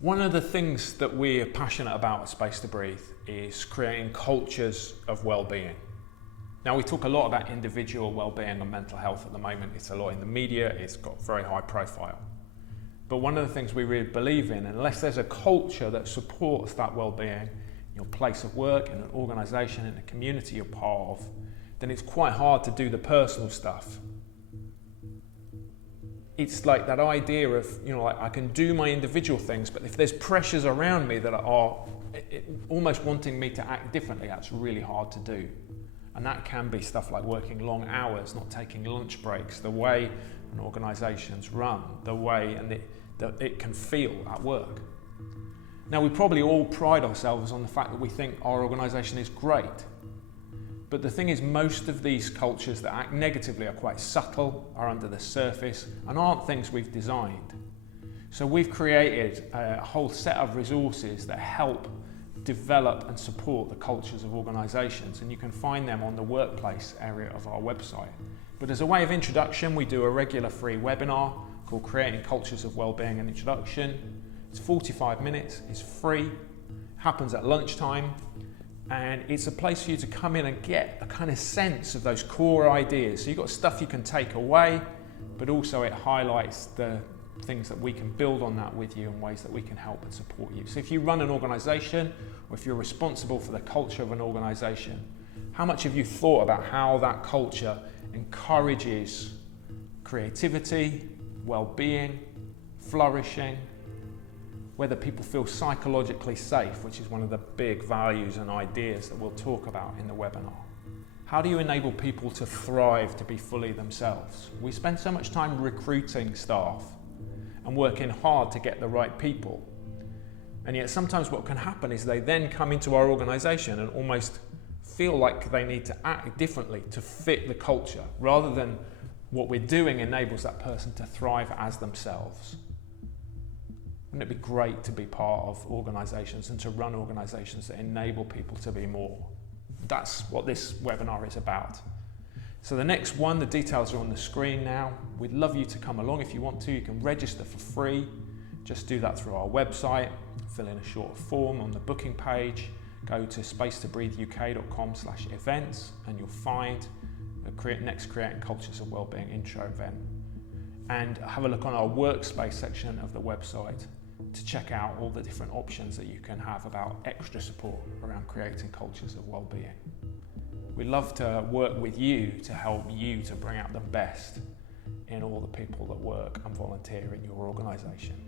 One of the things that we're passionate about at Space to Breathe is creating cultures of well-being. Now, we talk a lot about individual well-being and mental health at the moment. It's a lot in the media, it's got very high profile. But one of the things we really believe in, unless there's a culture that supports that well-being in your place of work, in an organisation, in a community you're part of, then it's quite hard to do the personal stuff. It's like that idea of, like I can do my individual things, but if there's pressures around me that are almost wanting me to act differently, that's really hard to do. And that can be stuff like working long hours, not taking lunch breaks, the way an organisation's run, the way that it can feel at work. Now, we probably all pride ourselves on the fact that we think our organisation is great. But the thing is, most of these cultures that act negatively are quite subtle, are under the surface, and aren't things we've designed. So we've created a whole set of resources that help develop and support the cultures of organisations, and you can find them on the workplace area of our website. But as a way of introduction, we do a regular free webinar called Creating Cultures of Wellbeing and Introduction. It's 45 minutes, it's free, happens at lunchtime, and it's a place for you to come in and get a kind of sense of those core ideas. So you've got stuff you can take away, but also it highlights the things that we can build on that with you and ways that we can help and support you. So if you run an organisation, or if you're responsible for the culture of an organisation, how much have you thought about how that culture encourages creativity, well-being, flourishing, whether people feel psychologically safe, which is one of the big values and ideas that we'll talk about in the webinar. How do you enable people to thrive, to be fully themselves? We spend so much time recruiting staff and working hard to get the right people. And yet sometimes what can happen is they then come into our organisation and almost feel like they need to act differently to fit the culture, rather than what we're doing enables that person to thrive as themselves. Wouldn't it be great to be part of organisations and to run organisations that enable people to be more? That's what this webinar is about. So the next one, the details are on the screen now. We'd love you to come along if you want to. You can register for free. Just do that through our website, fill in a short form on the booking page, go to spacetobreatheuk.com/events, and you'll find the next Creating Cultures of Wellbeing intro event. And have a look on our workspace section of the website to check out all the different options that you can have about extra support around creating cultures of well-being. We'd love to work with you to help you to bring out the best in all the people that work and volunteer in your organisation.